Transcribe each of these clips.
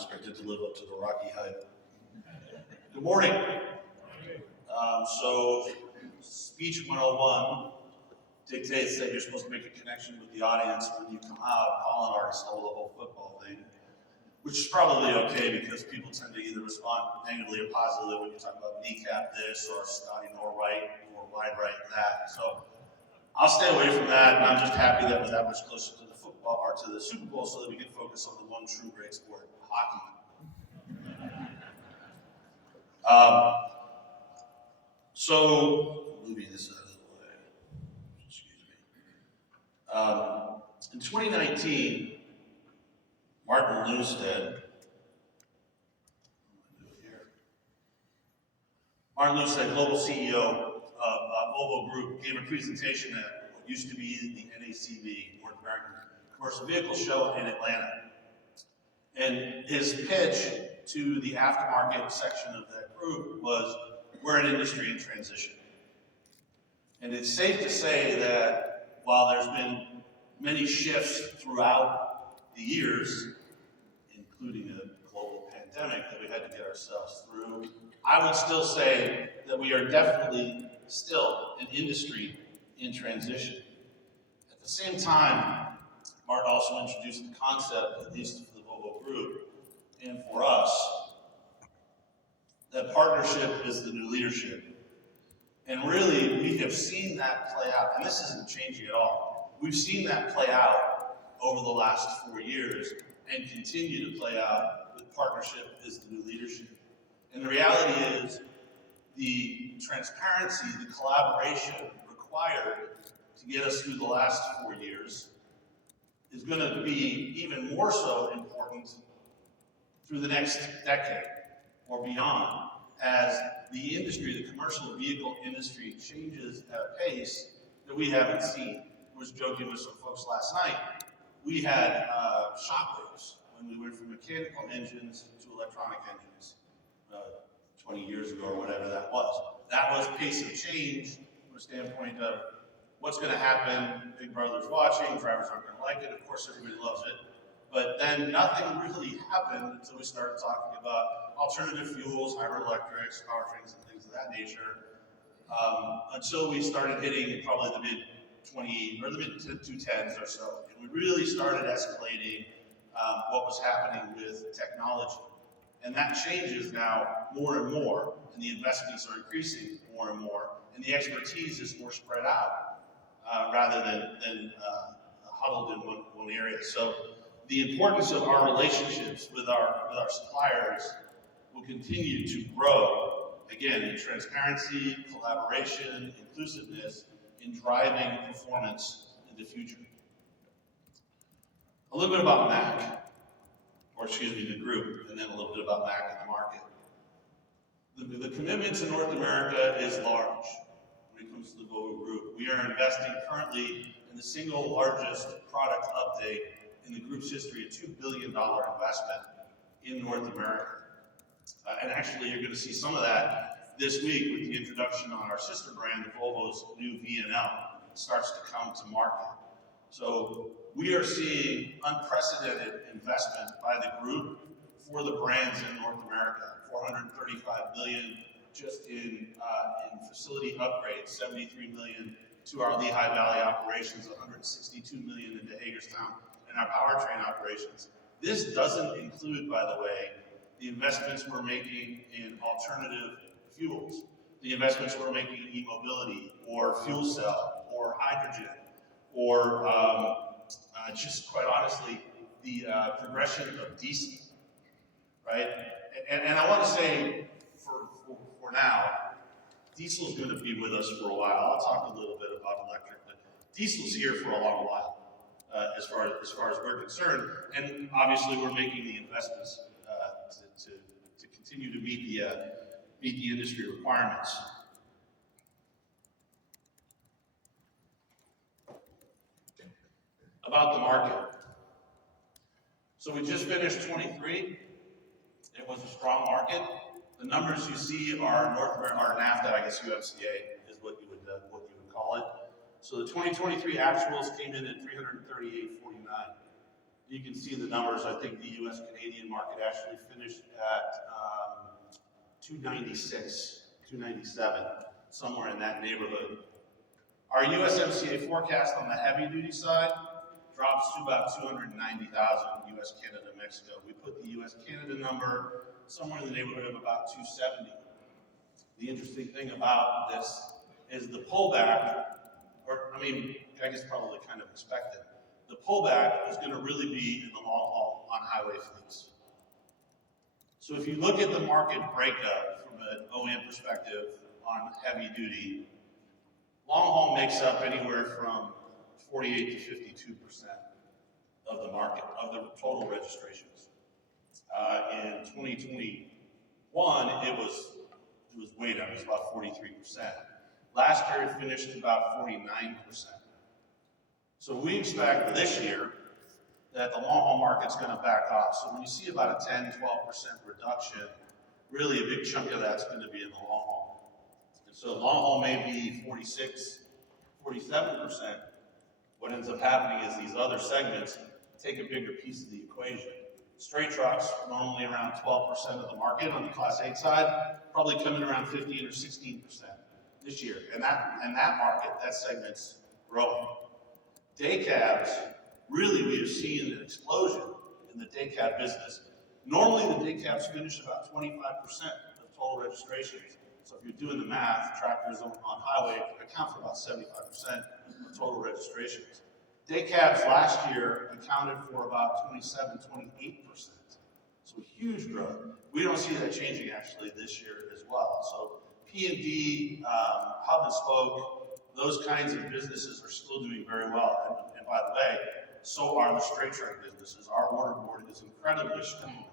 expected to live up to the Rocky hype. Good morning. So, speech 101 dictates that you're supposed to make a connection with the audience when you come out. Colin already stole the whole football thing, which is probably okay because people tend to either respond negatively or positively when you talk about kneecap this or Scotty nor right or wide right that. So I'll stay away from that, and I'm just happy that we're that much closer to the football or to the Super Bowl so that we can focus on the one true great sport, hockey. So moving this out of the way. Excuse me. In 2019, Martin Lewstead, global CEO of Volvo Group, gave a presentation at what used to be the NACV, North American Commercial Vehicle Show in Atlanta. And his pitch to the aftermarket section of that group was, we're an industry in transition. And it's safe to say that while there's been many shifts throughout the years, including a global pandemic that we had to get ourselves through, I would still say that we are definitely still an industry in transition. At the same time, Martin also introduced the concept, at least for the Volvo Group, and for us, that partnership is the new leadership. And really, we have seen that play out, and this isn't changing at all. We've seen that play out over the last 4 years and continue to play out with partnership is the new leadership. And the reality is, the transparency, the collaboration required to get us through the last 4 years is going to be even more so important through the next decade or beyond, as the industry, the commercial vehicle industry, changes at a pace that we haven't seen. I was joking with some folks last night. We had shockwaves when we went from mechanical engines to electronic engines 20 years ago or whatever that was. That was pace of change from a standpoint of what's going to happen. Big Brother's watching, drivers aren't going to like it. Of course, everybody loves it. But then nothing really happened until we started talking about alternative fuels, hybrid electrics, powertrains, and things of that nature. Until we started hitting probably the mid-20 or the mid-2010s or so, and we really started escalating what was happening with technology. And that changes now more and more, and the investments are increasing more and more, and the expertise is more spread out rather than huddled in one area. So the importance of our relationships with our suppliers will continue to grow, again, in transparency, collaboration, inclusiveness, in driving performance in the future. A little bit about Mack, or excuse me, the group, and then a little bit about Mack and the market. The commitment to North America is large when it comes to the Volvo Group. We are investing currently in the single largest product update in the group's history, a $2 billion investment in North America. And actually, you're going to see some of that this week with the introduction on our sister brand, Volvo's new V&L, starts to come to market. So we are seeing unprecedented investment by the group for the brands in North America. $435 million just in facility upgrades, $73 million to our Lehigh Valley operations, $162 million into Hagerstown, and our powertrain operations. This doesn't include, by the way, the investments we're making in alternative fuels, the investments we're making in e-mobility, or fuel cell, or hydrogen, or just quite honestly, the progression of diesel, right? And I want to say, for now, diesel is going to be with us for a while. I'll talk a little bit about electric, but diesel's here for a long while. As far as we're concerned, and obviously we're making the investments to continue to meet the industry requirements. About the market. So we just finished 23. It was a strong market. The numbers you see are North America, or NAFTA, I guess UMCA is what you would call it. So the 2023 actuals came in at 338.49. You can see the numbers. I think the U.S. Canadian market actually finished at 296, 297, somewhere in that neighborhood. Our USMCA forecast on the heavy duty side drops to about 290,000 U.S., Canada, Mexico. We put the U.S., Canada number somewhere in the neighborhood of about 270. The interesting thing about this is the pullback, or I mean, I guess probably kind of expected. The pullback is going to really be in the long haul on highway fleets. So if you look at the market breakup from an OEM perspective on heavy duty, long haul makes up anywhere from 48 to 52% of the market, of the total registrations. In 2021, it was way down, it was about 43%. Last year it finished about 49%. So we expect this year that the long haul market's going to back off. So when you see about a 10, 12% reduction, really a big chunk of that's going to be in the long haul. And so long haul may be 46, 47%. What ends up happening is these other segments take a bigger piece of the equation. Straight trucks, normally around 12% of the market on the Class 8 side, probably coming around 15 or 16% this year. And that market, that segment's growing. Day cabs, really we have seen an explosion in the day cab business. Normally the day cabs finish about 25% of total registrations. So if you're doing the math, tractors on highway account for about 75% of total registrations. Day cabs last year accounted for about 27, 28%. So huge growth. We don't see that changing actually this year as well. So P&D, hub and spoke, those kinds of businesses are still doing very well. And by the way, so are the straight truck businesses. Our order board is incredibly strong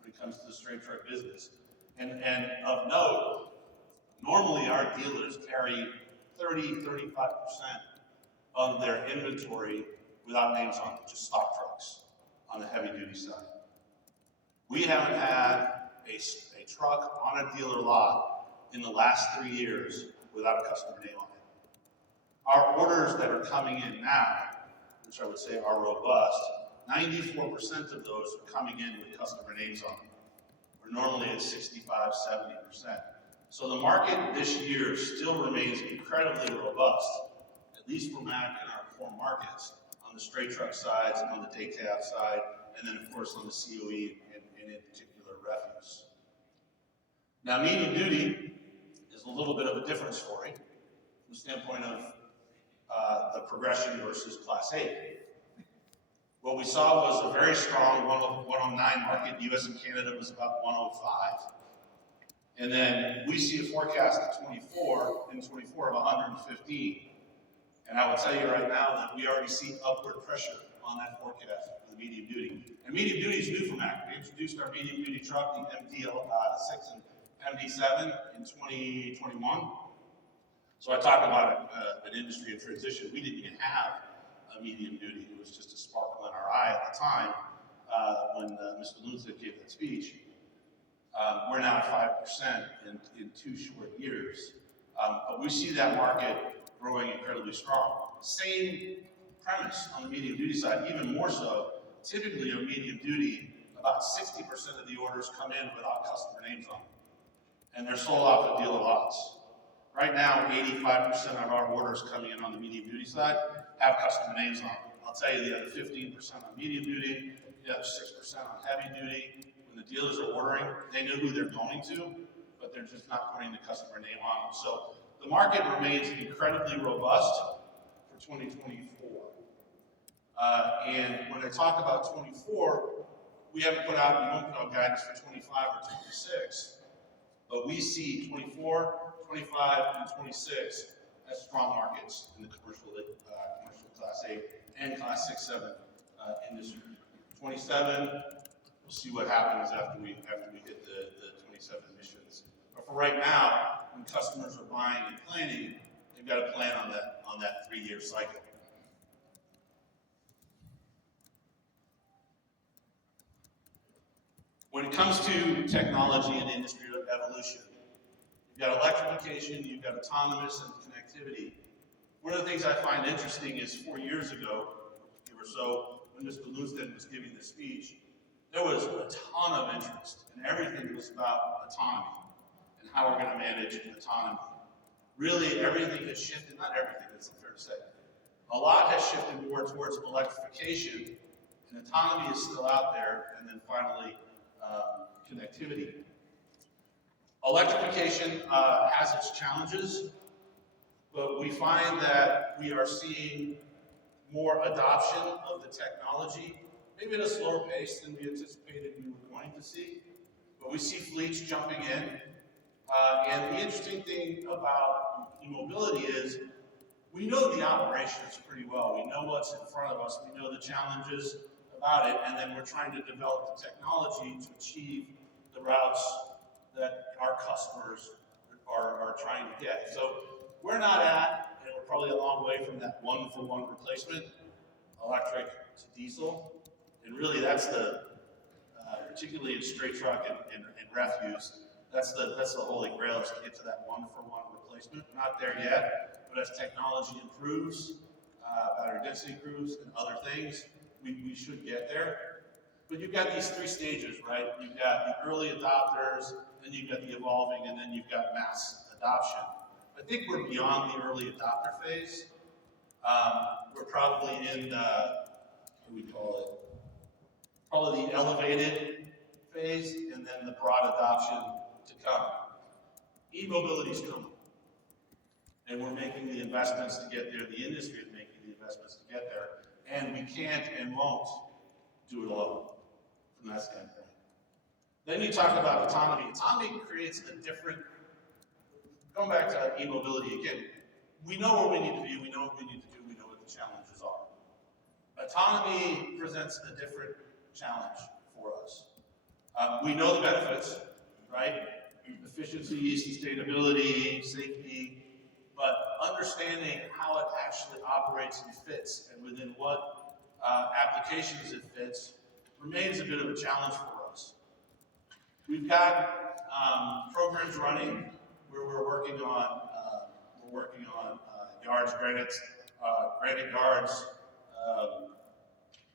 when it comes to the straight truck business. And of note, normally our dealers carry 30, 35% of their inventory without names on it, just stock trucks on the heavy duty side. We haven't had a truck on a dealer lot in the last 3 years without a customer name on it. Our orders that are coming in now, which I would say are robust, 94% of those are coming in with customer names on them. We're normally at 65, 70%. So the market this year still remains incredibly robust, at least for Mack and our core markets, on the straight truck sides, on the day cab side, and then of course on the COE and in particular refuse. Now medium duty is a little bit of a different story from the standpoint of the progression versus Class 8. What we saw was a very strong 109 market. US and Canada was about 105. And then we see a forecast in 24 of 115. And I will tell you right now that we already see upward pressure on that forecast for the medium duty. And medium duty is new for Mack. We introduced our medium duty truck, the MD6 and MD7 in 2021. So I talk about an industry in transition. We didn't even have a medium duty. It was just a sparkle in our eye at the time when Mr. Lundstedt gave that speech. We're now at 5% in 2 short years. But we see that market growing incredibly strong. Same premise on the medium duty side, even more so. Typically on medium duty, about 60% of the orders come in without customer names on them. And they're sold off at dealer lots. Right now, 85% of our orders coming in on the medium duty side have customer names on them. I'll tell you the other 15% on medium duty, the other 6% on heavy duty. When the dealers are ordering, they know who they're going to, but they're just not putting the customer name on them. So the market remains incredibly robust for 2024. And when I talk about 24, we won't put out guidance for 25 or 26, but we see 24, 25, and 26 as strong markets in the commercial Class 8 and Class 6, 7 industry. 27, we'll see what happens after we hit the 27 emissions. But for right now, when customers are buying and planning, they've got to plan on that 3-year cycle. When it comes to technology and industry evolution, you've got electrification, you've got autonomous and connectivity. One of the things I find interesting is 4 years ago, or so, when Mr. Lewiston was giving the speech, there was a ton of interest, and everything was about autonomy and how we're going to manage autonomy. Really, everything has shifted, not everything, that's unfair to say. A lot has shifted more towards electrification, and autonomy is still out there, and then finally, connectivity. Electrification has its challenges, but we find that we are seeing more adoption of the technology, maybe at a slower pace than we anticipated we were going to see, but we see fleets jumping in. And the interesting thing about e-mobility is we know the operations pretty well. We know what's in front of us. We know the challenges about it, and then we're trying to develop the technology to achieve the routes that our customers are trying to get. So we're not at, and we're probably a long way from that one-for-one replacement, electric to diesel. And really that's the, particularly in straight truck and refuse, that's the holy grail, is to get to that one-for-one replacement. We're not there yet, but as technology improves, battery density improves, and other things, we should get there. But you've got these three stages, right? You've got the early adopters, then you've got the evolving, and then you've got mass adoption. I think we're beyond the early adopter phase. We're probably in, what do we call it? Probably the elevated phase, and then the broad adoption to come. E-mobility's coming. And we're making the investments to get there. The industry is making the investments to get there. And we can't and won't do it alone from that standpoint. Then you talk about autonomy. Autonomy creates a different, going back to e-mobility again, we know where we need to be, we know what we need to do, we know what the challenges are. Autonomy presents a different challenge for us. We know the benefits, right? Efficiency, sustainability, safety, but understanding how it actually operates and fits, and within what applications it fits, remains a bit of a challenge for us. We've got programs running where we're working on yards, granite yards,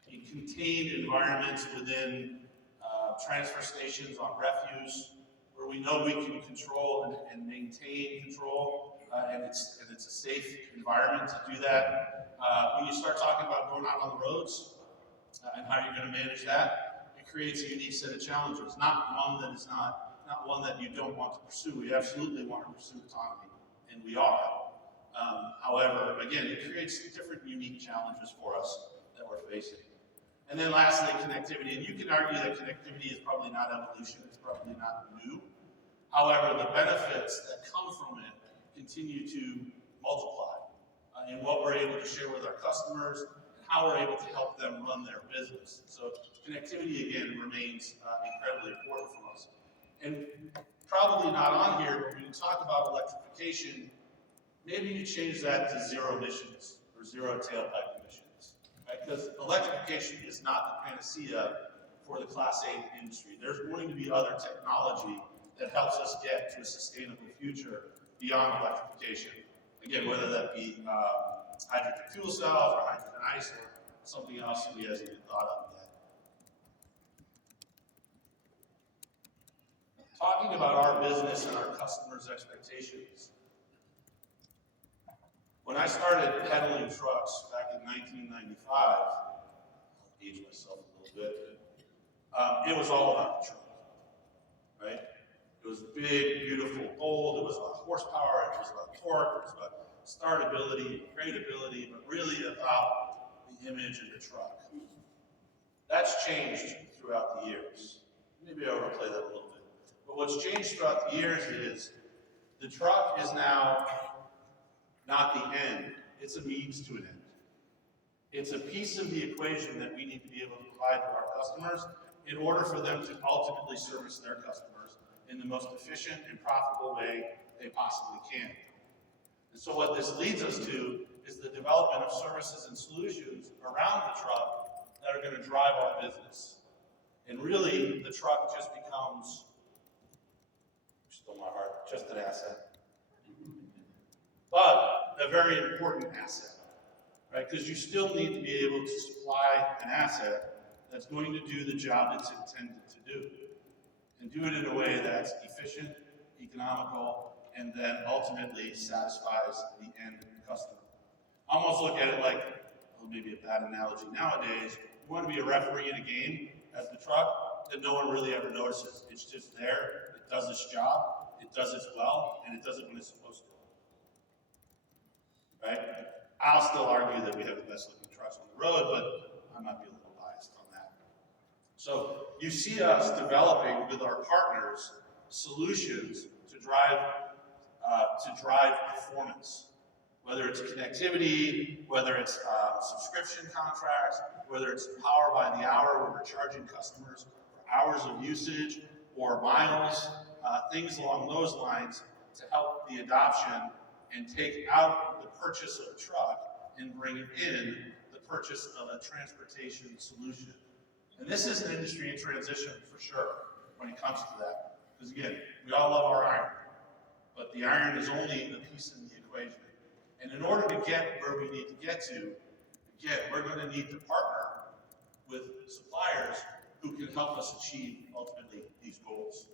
in contained environments within transfer stations on refuse, where we know we can control and maintain control, and it's a safe environment to do that. When you start talking about going out on the roads and how you're going to manage that, it creates a unique set of challenges. Not one that you don't want to pursue. We absolutely want to pursue autonomy, and we are. However, again, it creates different unique challenges for us that we're facing. And then lastly, connectivity. And you can argue that connectivity is probably not evolution, it's probably not new. However, the benefits that come from it continue to multiply in what we're able to share with our customers and how we're able to help them run their business. So connectivity, again, remains incredibly important for us. And probably not on here, but when you talk about electrification, maybe you change that to zero emissions or zero tailpipe emissions, right? Because electrification is not the panacea for the Class 8 industry. There's going to be other technology that helps us get to a sustainable future beyond electrification. Again, whether that be hydrogen fuel cells or hydrogen ice or something else that we hasn't even thought of yet. Talking about our business and our customers' expectations. When I started pedaling trucks back in 1995, I'll age myself a little bit, it was all about the truck, right? It was big, beautiful, bold, it was about horsepower, it was about torque, it was about startability, gradability, but really about the image of the truck. That's changed throughout the years. Maybe I'll replay that a little bit. But what's changed throughout the years is the truck is now not the end, it's a means to an end. It's a piece of the equation that we need to be able to provide to our customers in order for them to ultimately service their customers in the most efficient and profitable way they possibly can. And so what this leads us to is the development of services and solutions around the truck that are going to drive our business. And really, the truck just becomes, stole my heart, just an asset. But a very important asset, right? Because you still need to be able to supply an asset that's going to do the job it's intended to do, and do it in a way that's efficient, economical, and then ultimately satisfies the end customer. I almost look at it like, well, maybe a bad analogy nowadays, you want to be a referee in a game as the truck that no one really ever notices. It's just there, it does its job, it does it well, and it does it when it's supposed to. Right? I'll still argue that we have the best looking trucks on the road, but I might be a little biased on that. So you see us developing with our partners solutions to drive performance. Whether it's connectivity, whether it's subscription contracts, whether it's power by the hour where we're charging customers for hours of usage or miles, things along those lines to help the adoption and take out the purchase of a truck and bring in the purchase of a transportation solution. And this is an industry in transition for sure when it comes to that. Because again, we all love our iron, but the iron is only a piece in the equation. And in order to get where we need to get to, again, we're going to need to partner with suppliers who can help us achieve ultimately these goals.